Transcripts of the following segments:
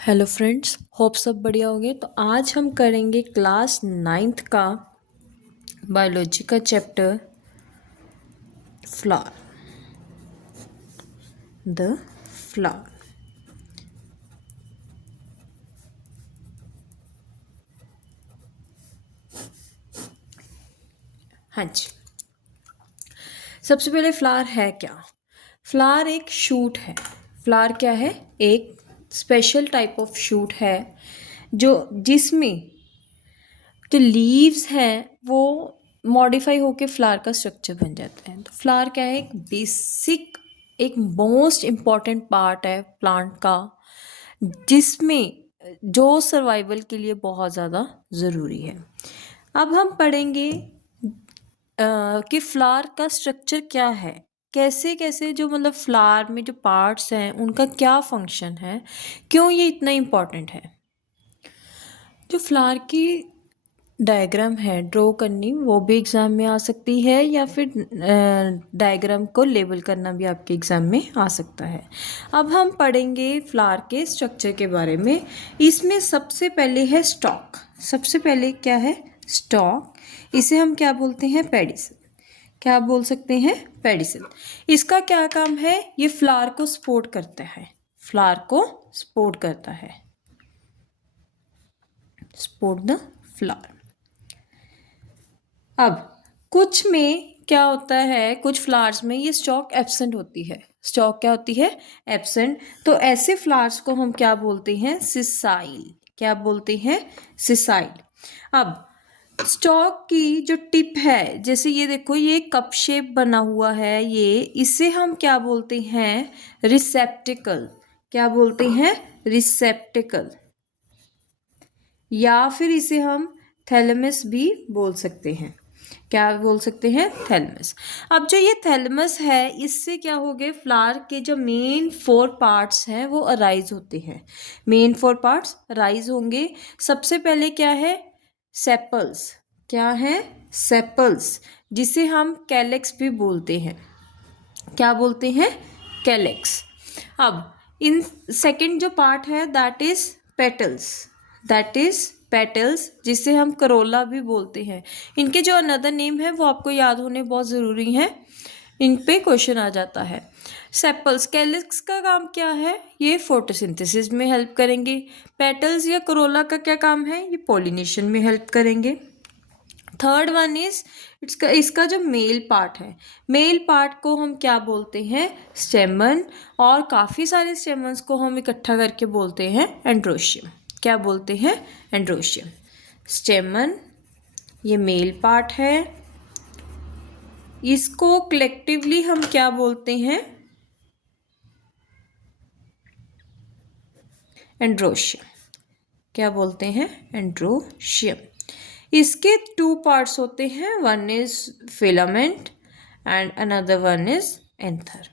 Hello friends, hope सब बढ़िया होंगे। तो आज हम करेंगे क्लास 9th का बायोलॉजी का चैप्टर फ्लावर। The flower. हाँ जी, सबसे पहले फ्लावर है क्या? फ्लावर एक शूट है। फ्लावर क्या है? एक स्पेशल टाइप ऑफ शूट है जो जिसमें जो लीव्स हैं वो मॉडिफाई होके फ्लावर का स्ट्रक्चर बन जाता है। तो फ्लावर क्या है? एक बेसिक, एक मोस्ट इम्पॉर्टेंट पार्ट है प्लांट का, जिसमें जो सर्वाइवल के लिए बहुत ज़्यादा ज़रूरी है। अब हम पढ़ेंगे कि फ्लावर का स्ट्रक्चर क्या है, कैसे कैसे जो मतलब फ्लावर में जो पार्ट्स हैं उनका क्या फंक्शन है, क्यों ये इतना इम्पॉर्टेंट है। जो फ्लावर की डायग्राम है ड्रॉ करनी, वो भी एग्ज़ाम में आ सकती है, या फिर डायग्राम को लेबल करना भी आपके एग्ज़ाम में आ सकता है। अब हम पढ़ेंगे फ्लावर के स्ट्रक्चर के बारे में। इसमें सबसे पहले है स्टॉक। सबसे पहले क्या है? स्टॉक। इसे हम क्या बोलते हैं? पेडिसल। क्या बोल सकते हैं? पेडिसल। इसका क्या काम है? ये फ्लावर को सपोर्ट करता है। फ्लावर को सपोर्ट करता है। Support the flower. अब कुछ में क्या होता है, कुछ फ्लावर्स में ये स्टॉक एब्सेंट होती है। स्टॉक क्या होती है? एब्सेंट। तो ऐसे फ्लावर्स को हम क्या बोलते हैं? सिसाइल। क्या बोलते हैं? सिसाइल। अब स्टॉक की जो टिप है, जैसे ये देखो, ये कप शेप बना हुआ है, ये इसे हम क्या बोलते हैं? रिसेप्टिकल। क्या बोलते हैं? रिसेप्टिकल। या फिर इसे हम थैलेमस भी बोल सकते हैं। क्या बोल सकते हैं? थैलेमस। अब जो ये थैलेमस है, इससे क्या हो गए, फ्लावर के जो मेन 4 पार्ट्स हैं वो अराइज होते हैं। मेन 4 पार्ट्स अराइज होंगे। सबसे पहले क्या है? सेपल्स। क्या है? सेपल्स, जिसे हम कैलेक्स भी बोलते हैं। क्या बोलते हैं? कैलेक्स। अब इन सेकंड जो पार्ट है that is petals. That is petals, जिसे हम करोला भी बोलते हैं। इनके जो अनदर नेम है वो आपको याद होने बहुत ज़रूरी है, इन पे क्वेश्चन आ जाता है। सेपल्स, कैलिक्स का काम क्या है? ये फोटोसिंथेसिस में हेल्प करेंगे। पेटल्स या करोला का क्या काम है? ये पॉलिनेशन में हेल्प करेंगे। थर्ड वन इज इसका जो मेल पार्ट है, मेल पार्ट को हम क्या बोलते हैं? स्टेमन। और काफ़ी सारे स्टेमन्स को हम इकट्ठा करके बोलते हैं एंड्रोशियम। क्या बोलते हैं? एंड्रोशियम। स्टेमन ये मेल पार्ट है, इसको कलेक्टिवली हम क्या बोलते हैं? एंड्रोशियम। क्या बोलते हैं? एंड्रोशियम। इसके 2 पार्ट्स होते हैं, one is filament and another one is anther.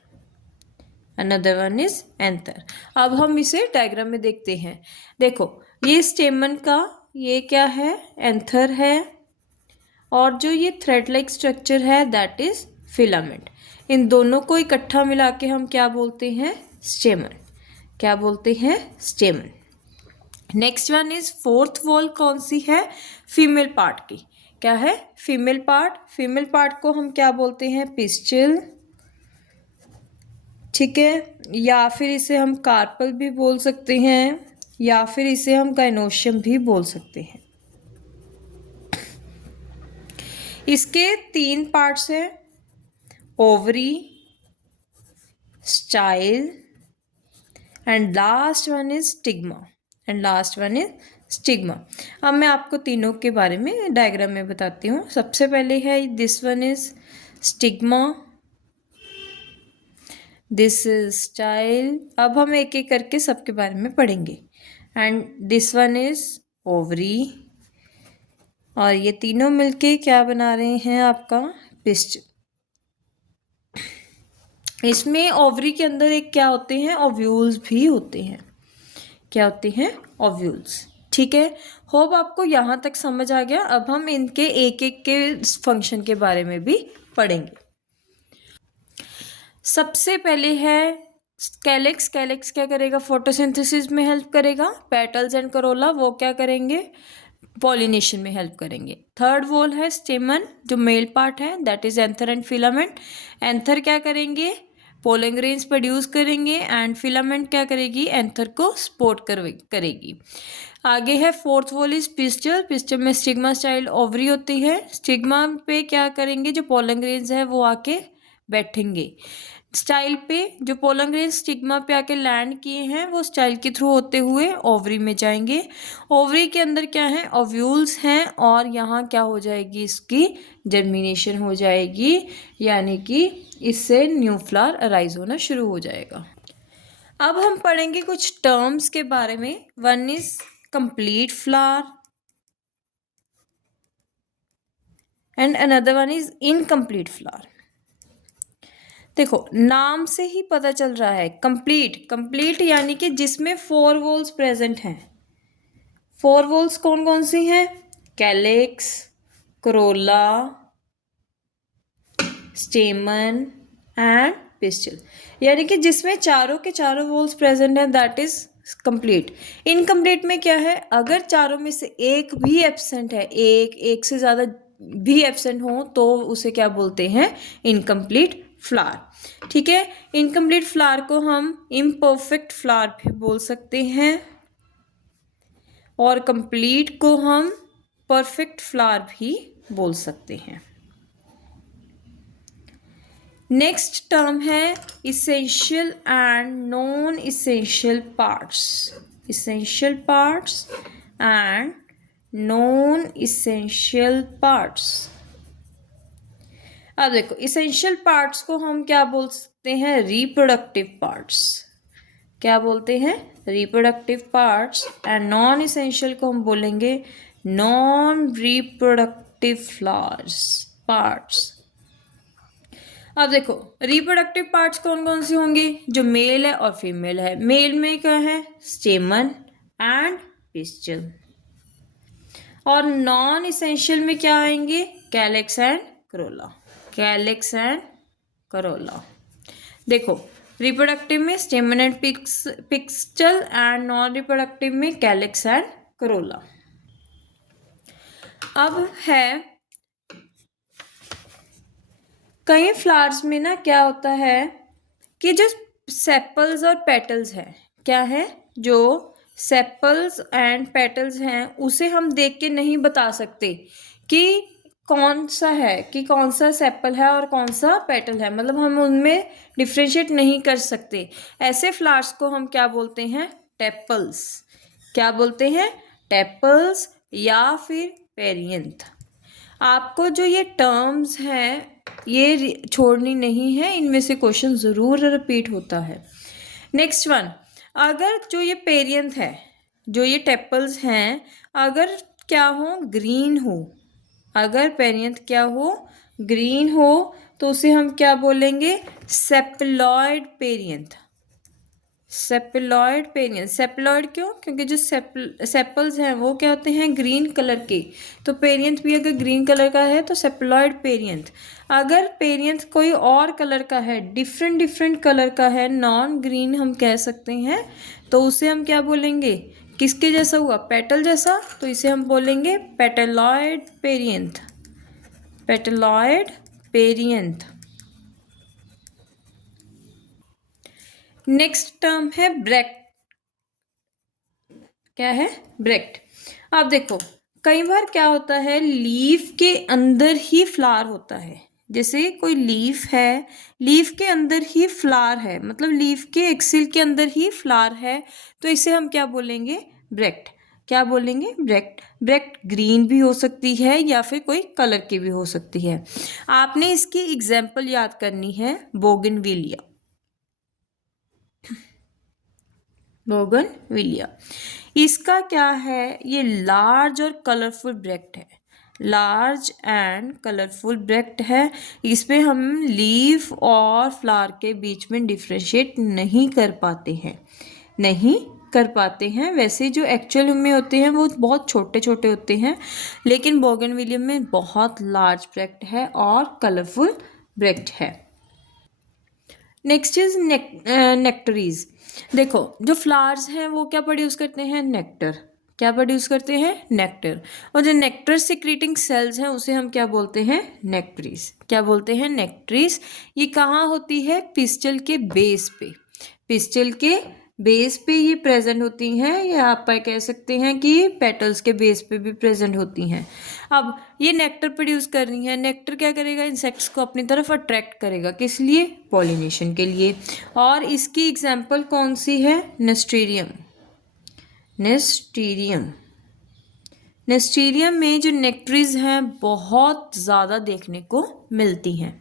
Another one is anther. अब हम इसे डायग्राम में देखते हैं। देखो, ये स्टेमन का ये क्या है? एंथर है। और जो ये थ्रेड लाइक स्ट्रक्चर है दैट इज फिलामेंट। इन दोनों को इकट्ठा मिला के हम क्या बोलते हैं? स्टेमन। क्या बोलते हैं? स्टेमन। Next one is fourth wall कौन सी है? फीमेल पार्ट की। क्या है? Female part. फीमेल पार्ट को हम क्या बोलते हैं? पिस्टिल। ठीक है, या फिर इसे हम कार्पल भी बोल सकते हैं, या फिर इसे हम गाइनोशियम भी बोल सकते हैं। इसके 3 पार्ट्स हैं, ovary, style and last one is stigma. And last one is stigma. अब मैं आपको तीनों के बारे में डायग्राम में बताती हूँ। सबसे पहले है this one is stigma, this is style. अब हम एक एक करके सबके बारे में पढ़ेंगे। And this one is ovary, और ये तीनों मिलके क्या बना रहे हैं? आपका पिस्टल। इसमें ओवरी के अंदर एक क्या होते हैं? ओव्यूल्स भी होते हैं। क्या होते हैं? ओव्यूल्स। ठीक है, होप आपको यहाँ तक समझ आ गया। अब हम इनके एक एक के फंक्शन के बारे में भी पढ़ेंगे। सबसे पहले है कैलिक्स, कैलिक्स क्या करेगा, फोटोसिंथेसिस में हेल्प करेगा। पेटल्स एंड करोला वो क्या करेंगे, पॉलिनेशन में हेल्प करेंगे। थर्ड वॉल है स्टेमन, जो मेल पार्ट है, that is anther and filament. Anther क्या करेंगे, पोलन ग्रेन्स प्रोड्यूस करेंगे एंड फिलामेंट क्या करेगी, एंथर को सपोर्ट करेगी। आगे है fourth wall is pistol, pistol में स्टिग्मा स्टाइल ओवरी होती है। स्टिग्मा पे क्या करेंगे, जो पोलन ग्रेन्स है वो आके बैठेंगे। स्टाइल पे जो पोलन ग्रेन्स स्टिग्मा पे आके लैंड किए हैं वो स्टाइल के थ्रू होते हुए ओवरी में जाएंगे। ओवरी के अंदर क्या है, ओव्यूल्स हैं और यहाँ क्या हो जाएगी, इसकी जर्मिनेशन हो जाएगी, यानी कि इससे न्यू फ्लावर अराइज होना शुरू हो जाएगा। अब हम पढ़ेंगे कुछ टर्म्स के बारे में। One is complete flower and another one is incomplete flower. देखो नाम से ही पता चल रहा है, कंप्लीट, कंप्लीट यानी कि जिसमें 4 वॉल्स प्रेजेंट हैं। 4 वॉल्स कौन कौन सी हैं, कैलिक्स, करोला, स्टेमन एंड पिस्टल, यानी कि जिसमें चारों के चारों वॉल्स प्रेजेंट हैं, दैट इज कंप्लीट। इनकम्प्लीट में क्या है, अगर चारों में से एक भी एब्सेंट है, एक से ज़्यादा भी एब्सेंट हो तो उसे क्या बोलते हैं, इनकम्प्लीट फ्लावर। ठीक है, इनकम्प्लीट फ्लावर को हम इम्परफेक्ट फ्लावर भी बोल सकते हैं और कंप्लीट को हम परफेक्ट फ्लावर भी बोल सकते हैं। नेक्स्ट टर्म है essential and non essential parts, essential parts and non essential parts. अब देखो इसेंशियल पार्ट्स को हम क्या बोल सकते हैं, रिप्रोडक्टिव पार्ट्स, क्या बोलते हैं, reproductive parts. And non essential को हम बोलेंगे नॉन रिप्रोडक्टिव फ्लावर्स पार्ट्स। अब देखो रिप्रोडक्टिव पार्ट्स कौन कौन से होंगे, जो मेल है और फीमेल है। मेल में क्या है, स्टेमन एंड पिस्टल, और नॉन इसेंशियल में क्या आएंगे, calyx and Corolla, calyx and Corolla. देखो रिप्रोडक्टिव में स्टेमन and pistol and non reproductive में कैलिक्स एंड करोला। अब है कई फ्लावर्स में ना क्या होता है कि जो सेपल्स और पेटल्स हैं, क्या है, जो सेपल्स एंड पेटल्स हैं उसे हम देख के नहीं बता सकते कि कौन सा है, कि कौन सा सेपल है और कौन सा पेटल है, मतलब हम उनमें डिफ्रेंशिएट नहीं कर सकते। ऐसे फ्लावर्स को हम क्या बोलते हैं, टेपल्स, क्या बोलते हैं, टेपल्स या फिर पेरियंथ। आपको जो ये टर्म्स हैं ये छोड़नी नहीं है, इनमें से क्वेश्चन ज़रूर रिपीट होता है। नेक्स्ट वन, अगर जो ये पेरियंथ है, जो ये टेपल्स हैं, अगर क्या हो, ग्रीन हो, अगर पेरियंथ क्या हो, ग्रीन हो, तो उसे हम क्या बोलेंगे, sepaloid perianth, sepaloid perianth. Sepaloid क्यों, क्योंकि जो सेपल्स हैं वो क्या होते हैं, ग्रीन कलर के, तो पेरियंथ भी अगर ग्रीन कलर का है तो सेपेलॉइड पेरियंथ। अगर पेरियंथ कोई और कलर का है, डिफरेंट कलर का है, नॉन ग्रीन हम कह सकते हैं, तो उसे हम क्या बोलेंगे, किसके जैसा हुआ, पेटल जैसा, तो इसे हम बोलेंगे पेटेलॉइड पेरियंथ, पेटेलॉइड पेरियंथ। नेक्स्ट टर्म है ब्रेक्ट, क्या है, ब्रेक्ट। अब देखो कई बार क्या होता है, लीफ के अंदर ही फ्लावर होता है, जैसे कोई लीफ है, लीफ के अंदर ही फ्लावर है, मतलब लीफ के एक्सिल के अंदर ही फ्लावर है, तो इसे हम क्या बोलेंगे, ब्रेक्ट, क्या बोलेंगे, ब्रेक्ट। ब्रेक्ट ग्रीन भी हो सकती है या फिर कोई कलर की भी हो सकती है। आपने इसकी एग्जाम्पल याद करनी है, बोगनविलिया, बोगनविलिया। इसका क्या है, ये लार्ज और कलरफुल ब्रेक्ट है, लार्ज एंड कलरफुल ब्रेक्ट है। इसमें हम लीफ और फ्लावर के बीच में डिफ्रेंशिएट नहीं कर पाते हैं, नहीं कर पाते हैं। वैसे जो एक्चुअल में होते हैं वो बहुत छोटे छोटे होते हैं, लेकिन बोगनविलिया में बहुत लार्ज ब्रेक्ट है और कलरफुल ब्रेक्ट है। Next is nectaries. देखो जो फ्लावर्स हैं वो क्या प्रोड्यूस करते हैं, नेक्टर। क्या प्रोड्यूस करते हैं, नेक्टर। और जो नेक्टर सिक्रीटिंग सेल्स हैं उसे हम क्या बोलते हैं, नेक्टरीज। क्या बोलते हैं, नेक्टरीज। ये कहाँ होती है, पिस्टल के बेस पे। पिस्टल के बेस पे ये प्रेजेंट होती हैं, या आप कह सकते हैं कि पेटल्स के बेस पे भी प्रेजेंट होती हैं। अब ये नेक्टर प्रोड्यूस कर रही हैं। नेक्टर क्या करेगा, इंसेक्ट्स को अपनी तरफ अट्रैक्ट करेगा, किस लिए, पॉलिनेशन के लिए। और इसकी एग्जांपल कौन सी है, नेस्टेरियम। नेस्टेरियम। नेस्टेरियम में जो नेक्टरीज हैं बहुत ज़्यादा देखने को मिलती हैं।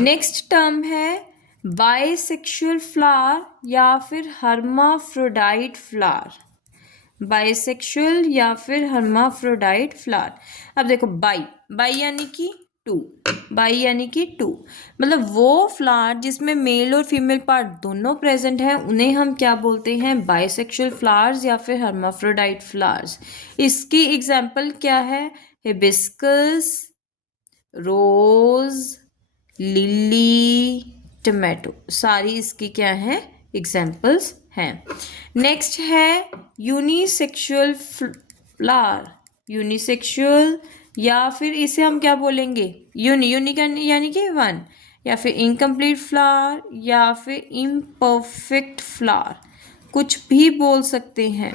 नेक्स्ट टर्म है बाइसेक्सुअल फ्लावर या फिर हर्माफ्रोडाइट फ्लावर। बाइसेक्सुअल या फिर हर्माफ्रोडाइट फ्लावर। अब देखो बाई यानी कि टू। बाई यानी कि टू मतलब वो फ्लावर जिसमें मेल और फीमेल पार्ट दोनों प्रेजेंट हैं उन्हें हम क्या बोलते हैं, बाइसेक्सुअल फ्लावर्स या फिर हर्माफ्रोडाइट फ्लावर्स। इसकी एग्जांपल क्या है, हिबिस्कस, रोज, लिली, टमाटो, सारी इसकी क्या है, एग्जाम्पल्स हैं। नेक्स्ट है यूनिसेक्सुअल फ्लावर। यूनिसेक्सुअल या फिर इसे हम क्या बोलेंगे, यूनिक यानी कि वन, या फिर इनकम्प्लीट फ्लावर या फिर इम्परफेक्ट फ्लावर, कुछ भी बोल सकते हैं।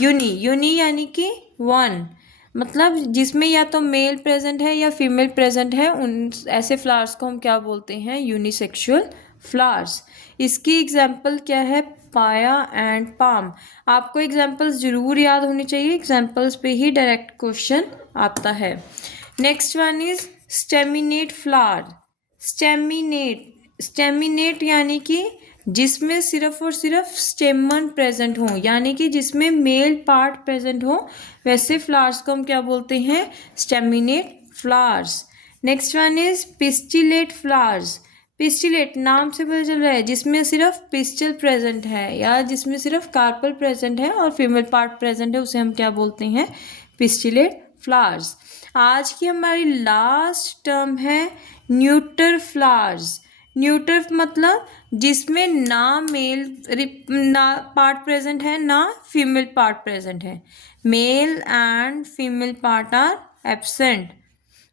यूनी यानी कि वन, मतलब जिसमें या तो मेल प्रेजेंट है या फीमेल प्रेजेंट है, उन ऐसे फ्लावर्स को हम क्या बोलते हैं, यूनिसेक्सुअल फ्लावर्स। इसकी एग्जांपल क्या है, पाया एंड पाम। आपको एग्जांपल्स जरूर याद होनी चाहिए, एग्जांपल्स पे ही डायरेक्ट क्वेश्चन आता है। Next one is staminate flower. Staminate यानी कि जिसमें सिर्फ और सिर्फ स्टेमन प्रेजेंट हो, यानी कि जिसमें मेल पार्ट प्रेजेंट हो, वैसे फ्लावर्स को हम क्या बोलते हैं, staminate flowers. Next one is pistillate flowers. Pistillate नाम से पता चल रहा है जिसमें सिर्फ पिस्टल प्रेजेंट है या जिसमें सिर्फ कार्पल प्रेजेंट है और फीमेल पार्ट प्रेजेंट है, उसे हम क्या बोलते हैं, पिस्टिलेट फ्लावर्स। आज की हमारी लास्ट टर्म है न्यूटर फ्लावर्स। न्यूटर मतलब जिसमें ना मेल ना पार्ट प्रेजेंट है ना फीमेल पार्ट प्रेजेंट है, male and female part are absent,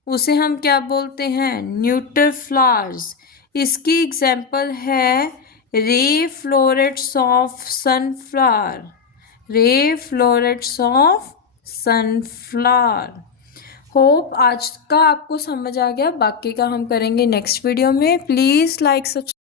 उसे हम क्या बोलते हैं, न्यूटर फ्लावर्स। इसकी एग्जाम्पल है ray florets of sunflower. Ray florets of sunflower. Hope आज का आपको समझ आ गया, बाकी का हम करेंगे नेक्स्ट वीडियो में। Please like subscribe.